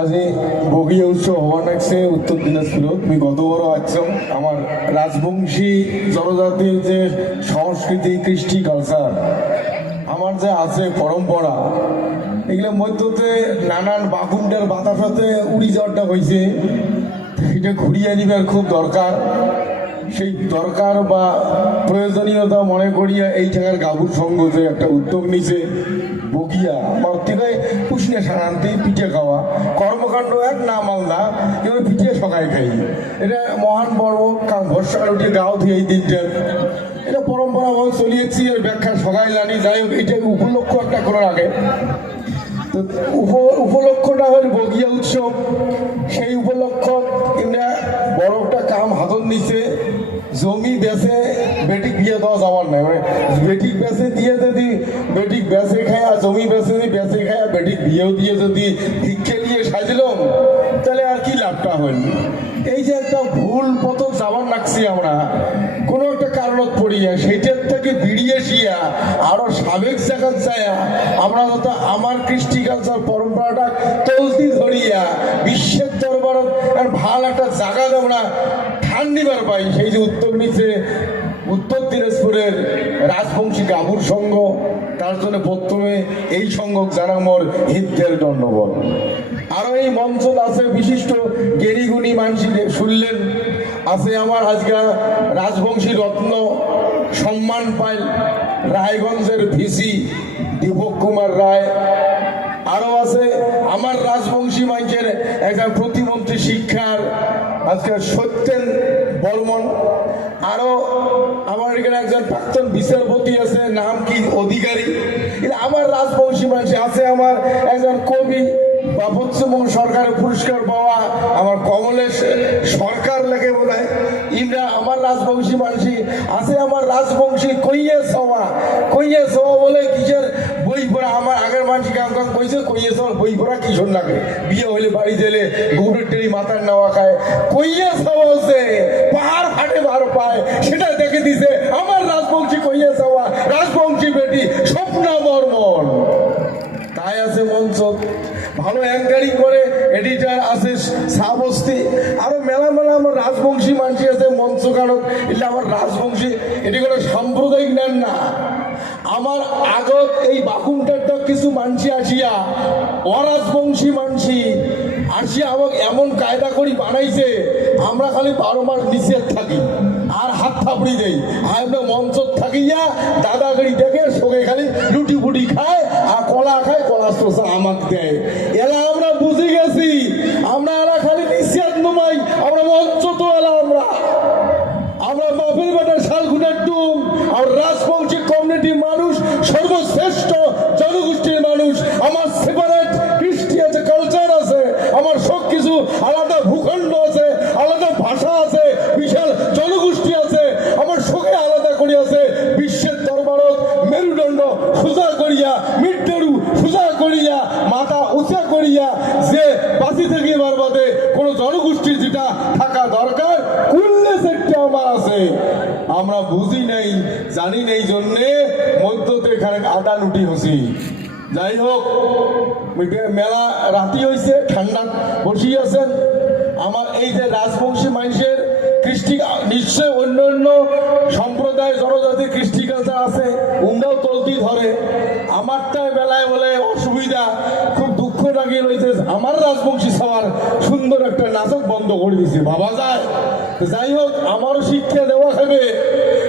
আজি বগিয়া উৎসব হওয়া লাগছে উত্তর দিনাজপুর। তুমি গত বড় আছো আমার রাজবংশী জনজাতির যে সংস্কৃতি, কৃষ্টি, কালচার, আমার যে আছে পরম্পরা, এগুলোর মধ্যতে নানান বাকুন্ডার বাতাসাতে উড়ি যাওয়াটা হয়েছে, সেটা ঘুরিয়ে নিবার খুব দরকার। সেই দরকার বা প্রয়োজনীয়তা মনে করিয়া এই জায়গার গাভুর সঙ্গ যে একটা উদ্যোগ নিছে বগিয়া আমার থেকে পুষনে সারান্তি পিঠে খাওয়া কর্মকাণ্ড এক না মালদা, কিন্তু পিঠে সকাই খাই। এটা মহান পর্ব, কারণ বর্ষাকাল উঠে গাও দিয়ে এই দিনটা এটা পরম্পরা ভাবে চলিয়েছি, এর ব্যাখ্যা সবাই জানি। যাই হোক, এইটাকে উপলক্ষ একটা করার আগে তো উপলক্ষটা হল বগিয়া উৎসব। সেই উপলক্ষ এটা বড় একটা কাম হাতত নিচ্ছে। জমি বেচে বেটিক বিয়ে দেওয়া যাওয়ার নাই, মানে বেটিক বেচে দিয়ে যদি বেটিক বেচে খায়, আর জমি বেচে যদি বেচে খায়, বেটিক বিয়েও দিয়ে যদি ভিক্ষে নিয়ে সাজিলাম, তাহলে আর কি লাভটা হইল? এই যে একটা ভুল পথ যাবার লাগছি আমরা কোনো একটা কারণত পড়িয়া, সেইটার থেকে বেরিয়ে শিয়া আরো সাবেক জায়গা যায় আমরা যত আমার কৃষ্টি কালচার পরম্পরাটা তলতি ধরিয়া বিশ্বের দরবারত ভাল একটা জায়গা আমরা ঠান নিবার পাই, সেই যে উদ্যোগ নিচ্ছে উত্তর দিনাজপুরের রাজবংশী গাভুর সংঘ। তার জন্য প্রথমে এই সংঘ যারা মোর হিতদের দণ্ডবল। আরো এই মঞ্চ আছে বিশিষ্ট জ্ঞানীগুণী মানসিকে শুনলেন। আছে আমার আজকে রাজবংশী রত্ন সম্মান পাইল রায়গঞ্জের ভিসি দীপক কুমার রায়। আরো আছে আমার রাজবংশী মানুষের একজন প্রতিমন্ত্রী শিক্ষার আজকে সত্যেন বর্মন। আরো আমার এখানে একজন প্রাক্তন বিচারপতি আছে, নাম কি অধিকারী। আমার রাজবংশী মানুষ আছে আমার একজন কবি বা পশ্চিমবঙ্গ সরকারের পুরস্কার পাওয়া আমার কমলেশ সরকার লেগে বলে ইন্দ্রা আমার রাজবংশী মানুষই আছে। আমার রাজবংশী কইয়ে সওয়া বলে কিসের বই পড়া আমার আগের মানুষ কাম কইছে কইয়ে সওয়া বই পড়া কিশোর লাগে, বিয়ে হইলে বাড়ি দিলে গোবরের টেরি মাথার নেওয়া খায়। কইয়ে সওয়া হচ্ছে পাহাড় ফাটে বার পায়, সেটা দেখে দিছে আমার রাজবংশী কইয়ে সওয়া রাজবংশী বেটি স্বপ্না বর্মন। তাই আছে মঞ্চ, ভালো অ্যাঙ্কারিং করে এডিটার আছে সাবস্তি, আরো মেলা মেলা আমার রাজবংশী মানুষ আছে মঞ্চ কারক। এলে আমার রাজবংশী এটি কোনো সাম্প্রদায়িক নেন না। আমার আগত এই বাকুমটারটা কিছু মানসি আসিয়া অরাজবংশী মানসি আসিয়া আমাকে এমন কায়দা করি বানাইছে, আমরা খালি 12 মাস নিচে থাকি আর হাত থাপড়ি দেই। আমরা মঞ্চ থাকিয়া দাদাগিরি দেখে সঙ্গে খালি লুটি ফুটি খায় আর কলা খায়, কলা শোষা আমাকে দেয়। এলা আমরা বুঝে গেছি, আমরা এলা খালি নিষেধ নমাই, আমরা মঞ্চ তো এলা আমরা বাপের বেটার শালখুনের ডুম আর রাজবংশী কমিউনিটি মানুষ, সর্বশ্রেষ্ঠ জনগোষ্ঠীর মানুষ। আমার সেপারেট কৃষ্টি আছে, কালচার আছে, আমার সব কিছু আলাদা ভূখণ্ড আছে, আলাদা ভাষা আছে, বিশাল জনগোষ্ঠী আছে। আমার সঙ্গে আলাদা করি আছে বিশ্বের দরবারত মেরুদণ্ড সোজা করিয়া, মিট্টেরু সোজা করিয়া, মাথা উঁচা করিয়া যে বাঁচি থেকে বারবাদে কোনো জনগোষ্ঠীর যেটা থাকা দরকার কুল্লে সেটটা আমার আছে। আমরা বুঝি নেই, জানি নেই জন্যে মধ্যতে এখানে আদা লুটি হসি। যাই হোক, মেলা রাতি হয়েছে, ঠান্ডা বসি আছেন। আমার এই যে রাজবংশী মানুষের কৃষ্টি, নিশ্চয় অন্য অন্য সম্প্রদায় জনজাতি কৃষ্টি কালচার আছে, উন্দাও তলতি ধরে। আমারটাই বেলায় বলে অসুবিধা, খুব দুঃখ লাগিয়ে রয়েছে আমার রাজবংশী সবার সুন্দর একটা নাটক বন্ধ করে দিছে, ভাবা যায়। যাই হোক, আমারও শিক্ষা দেওয়া হবে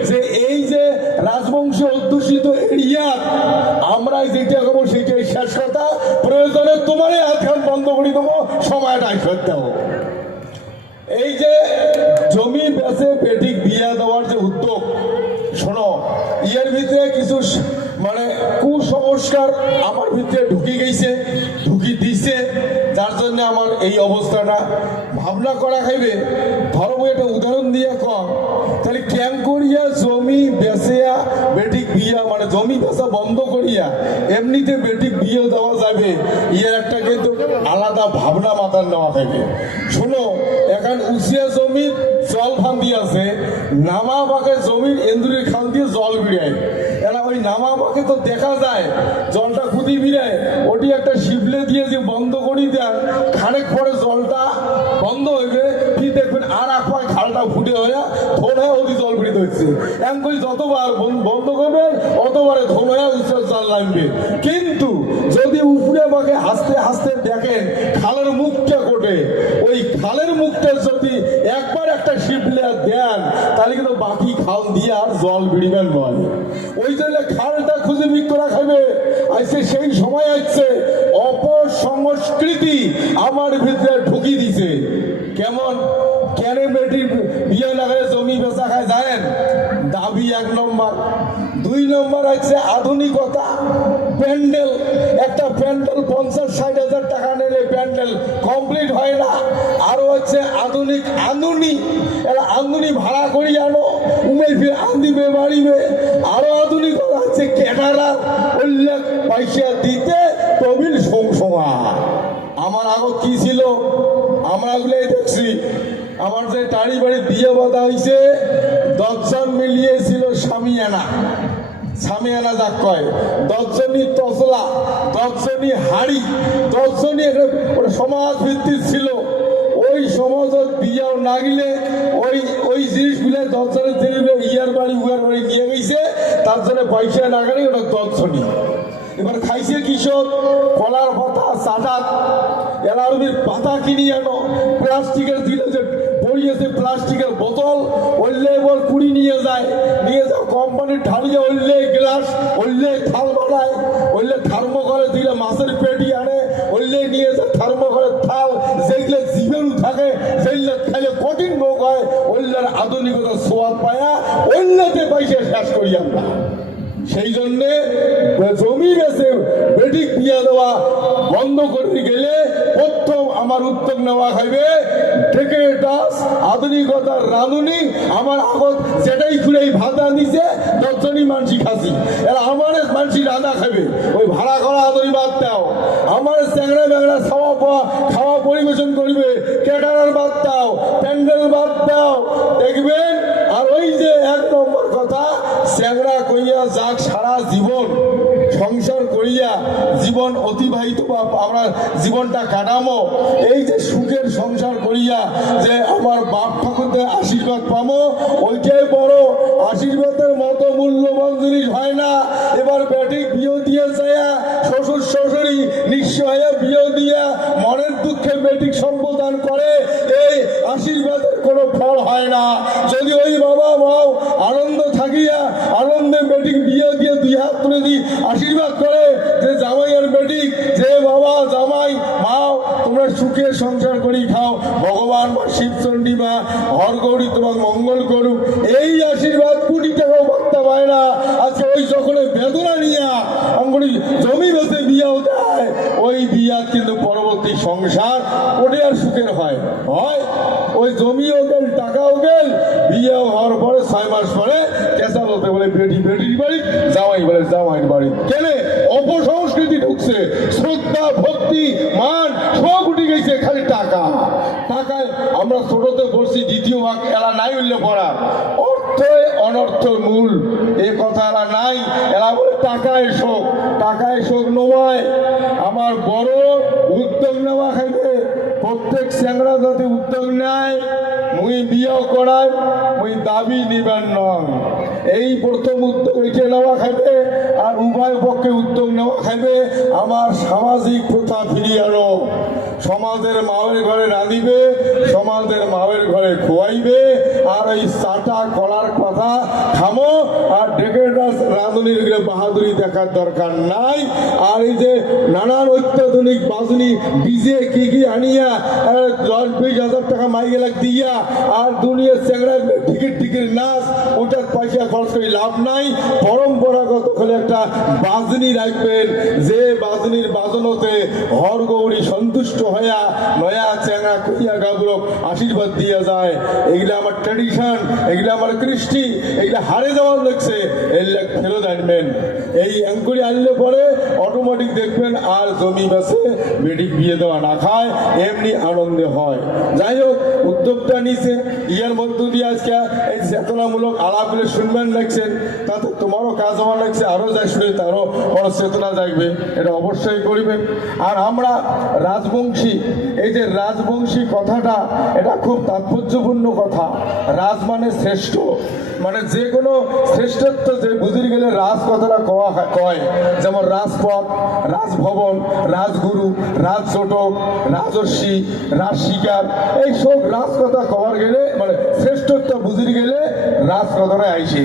যে এই যে রাজবংশী অধ্যুষিত এরিয়া আমরা যেটা করবো সেইটাই শেষ কথা। প্রয়োজনে তোমারই হাতখান বন্ধ করে দেবো, সময়টা করতে হবে। এই যে জমি বেচে বেটিক বিয়া দেওয়ার যে উদ্যোগ, শোনো, ইয়ের ভিতরে কিছু মানে কুসংস্কার আমার ভিতরে ঢুকি গেছে, ঢুকি দিছে, যার জন্য আমার এই অবস্থাটা ভাবনা করা খাইবে। ধরো একটা উদাহরণ দিয়ে কম, তাহলে ক্যাং করিয়া জমি বেচেয়া বেটিক বিয়া, মানে জমি বেচা বন্ধ করিয়া এমনিতে বেটিক বিয়ে দেওয়া যাবে, ইয়ের একটা কিন্তু আলাদা ভাবনা মাথার নেওয়া খাইবে। শোনো, এখন উচিয়া জমি জল ফান্দি আছে, নামা বাঁকে জমির এন্দুরের খাল দিয়ে জল বিড়ায়। এরা ওই নামা বাঁকে তো দেখা যায় জলটা খুদি বিড়ায়, ওটি একটা শিবলে দিয়ে দিয়ে যে বন্ধ করি দেন, খানিক পরে জলটা বন্ধ হইবে, কি দেখবেন আর এক পায় খালটা ফুটে হয়ে ধন হয়ে অতি জল বেরিয়ে হচ্ছে। এমন করে যতবার বন্ধ করবেন অতবারে ধন হয়ে জল নামবে। কিন্তু যদি উপরে আমাকে হাসতে হাসতে দেখেন খালের মুখটা কোটে, ওই খালের মুখটা যদি একবার একটা শিপলেয়ার দেন তাহলে কিন্তু বাকি খাল দিয়ে আর জল বেরিবেন নয়। ওই জন্য খালটা খুঁজে বিক করা খাবে। আজকে সেই সময় আসছে, অপসংস্কৃতি আমার ভিতরে ঢুকি দিছে। কেমন কেন বেটির বিয়ে লাগায় জমি বেচা খায় জানেন? দাবি 1 নম্বর। 2 নম্বর আছে আধুনিকতা। প্যান্ডেল, একটা প্যান্ডেল 50-60 হাজার টাকা নিলে প্যান্ডেল কমপ্লিট হয় না। আরো হচ্ছে আধুনিক আন্দুনি, এরা আন্দুনি ভাড়া করি আনো, উমে ফিরে আন্দিবে বাড়িবে। আরো আধুনিকতা আছে ক্যাটারার, উল্লেখ পয়সা দিতে তবিল সংসভা। আমার আগত কি ছিল আমরা ওগুলোই দেখছি। আমার যে টাড়ি বাড়ি দিয়ে বাঁধা হয়েছে 10 জন মিলিয়ে ছিল সামিয়ানা। সামিয়ানা যাক কয়, 10 জনই তসলা, 10 জনই হাড়ি, 10 জনই সমাজ ভিত্তিক ছিল। ওই সমাজত বিয়াও না গেলে ওই জিনিসগুলো 10 জনের জিনিসগুলো ইয়ার বাড়ি উয়ার বাড়ি নিয়ে গেছে, তার জন্য পয়সা না গেলে ওটা 10 জনই। এবার খাইছে কৃষক কলার পাতা চাটাত, এলারবির পাতা কিনি আনো, প্লাস্টিকের দিলে যে পড়িয়েছে প্লাস্টিকের বোতল, ওইলে বল কুড়ি নিয়ে যায়, নিয়ে যাও কোম্পানির ঢালিয়ে ওইলে গ্লাস, ওইলে থাল বানায়, ওইলে থার্মোকলে দিলে মাছের পেটি আনে, ওইলে নিয়ে যায় থার্মোকলের থাল, যেগুলো জীবাণু থাকে, যেগুলো খাইলে কঠিন রোগ হয়, ওইলার আধুনিকতার সোয়াদ পায়া ওইলাতে পয়সা শেষ করি আমরা। সেই জন্যে জমি বেচে বেটিক বিয়া দেওয়া বন্ধ করতে গেলে প্রথম আমার উদ্যোগ নেওয়া খাইবে থেকে দাস আধুনিকতার রাঁধুনি। আমার আগত যেটাই খুলে ভাতা দিছে 10 জনই মানসি খাসি, এরা আমার মানসি রান্না খাবে। ওই ভাড়া করা আধুনি বাদ দাও, আমার চ্যাংড়া ব্যাংড়া খাওয়া পরিবেশন করবে, ক্যাটারার বাদ দাও, প্যান্ডেল বাদ দাও, দেখবেন। আর ওই যে 1 নম্বর কথা, চ্যাংড়া কইয়া যাক সারা জীবন সংসার করিয়া জীবন অতিবাহিত বা আমরা জীবনটা কাটামো, এই যে সুখের সংসার করিয়া যে আমার বাপ ঠাকুরদের আশীর্বাদ পাবো, ওইটাই বড়। আশীর্বাদের মতো মূল্যবান জিনিস হয় না। এবার বেটি বিয়ে দিয়ে যায়, শ্বশুর শাশুড়ি নিঃস্ব হয়ে বিয়ে দিয়া মনের দুঃখে বেটিক সম্বোধন করে, এই আশীর্বাদের কোনো ফল হয় না। যদি ওই বাবা মাও আনন্দ থাকিয়া আনন্দে বেটিক বিয়ে দিয়ে 2 হাত তুলে দিয়ে আশীর্বাদ করে যে জামাই আর বেটিক, যে বাবা জামাই মাও তোমরা সুখে সংসার করি খাও, ভগবান বা শিবচণ্ডী বা হরগৌরী তোমার মঙ্গল করুক, এই আশীর্বাদ কোটি টাকাও বার্তা পায় না। আজকে ওই সকলে বেদনা নিয়ে আমি জমি বেঁচে বিয়াও দেয়, ওই বিয়া কিন্তু পরবর্তী সংসার ওটা আর সুখের হয়। ওই জমিও গেল, টাকাও গেল, বিয়েও হওয়ার পরে 6 মাস পরে কেঁচা বলতে বলে বেটির বাড়ি, জামাই বলে জামাইয়ের বাড়ি। কেন? অপসংস্কৃতি ঢুকছে, শ্রদ্ধা ভক্তি মান সব উঠে গেছে খালি টাকা। টাকায় আমরা ছোটতে পড়ছি 2য় ভাগ, এলা নাই উল্লে পড়া, অর্থে অনর্থ মূল, এ কথা এলা নাই। এলা বলে টাকায় শোক, টাকায় শোক নয়। আমার বড় উদ্যোগ নেওয়া খাইবে, প্রত্যেক চ্যাংড়া যাতে উদ্যোগ নেয়, মুই বিয়েও করায়, মুই দাবি নিবেন নয়। এই প্রথম উদ্যোগ এটা নেওয়া খাইবে, আর উভয় পক্ষে উদ্যোগ নেওয়া খাইবে আমার সামাজিক প্রথা ফিরিয়ে আনো। সমাজের মায়ের ঘরে রাঁধিবে, সমাজের মায়ের ঘরে খোয়াইবে, আর ওই চাটা কলার কথা খামো, আর ডেকে রাঁধুনির বাহাদুরি দেখার দরকার নাই। আর এই যে নানান অত্যাধুনিক বাজুনি ডিজে কি আনিয়া 10-20 হাজার টাকা মাইগেলা দিয়া আর দুনিয়ার চ্যাংড়া টিকিট নাচ, ওটার পয়সা খরচ করে লাভ নাই। পরম্পরাগত হলে একটা বাজনি রাখবেন, যে বাজনির বাজনতে হরগৌরী সন্তুষ্ট হইয়া নয়া চেঙা কইয়া গাবুরক আশীর্বাদ দিয়া যায়। এগুলা আমার ট্র্যাডিশন, এগুলা আমার কৃষ্টি, এগুলা হারে যাওয়ার লাগছে, এর লাগ ফেরত আনবেন। এই অ্যাঙ্কুরি আনলে পরে অটোমেটিক দেখবেন আর জমি বেছে বেটি বিয়ে দেওয়া না খায়, এমনি আনন্দে হয়। যাই হোক, উদ্যোগটা নিছে, ইয়ার মধ্য দিয়ে আজকে এই চেতনামূলক আলাপগুলো শুনবেন লাগছেন, তাতে তোমারও কাজ হওয়া লাগছে, আরও যাই শুনে তারও বড় চেতনা জাগবে, এটা অবশ্যই করবেন। আর আমরা রাজবংশী, এই যে রাজবংশী কথাটা, এটা খুব তাৎপর্যপূর্ণ কথা। রাজ মানে শ্রেষ্ঠ, মানে যে কোনো শ্রেষ্ঠত্ব যে বুঝির গেলে রাজ কথাটা কয়, যেমন রাজপথ, রাজভবন, রাজগুরু, রাজজটক, রাজর্ষি, রাজশিকার, এই সব রাজ কথা কওয়ার গেলে মানে শ্রেষ্ঠত্ব বুঝির গেলে রাজ কথাটা আইসে।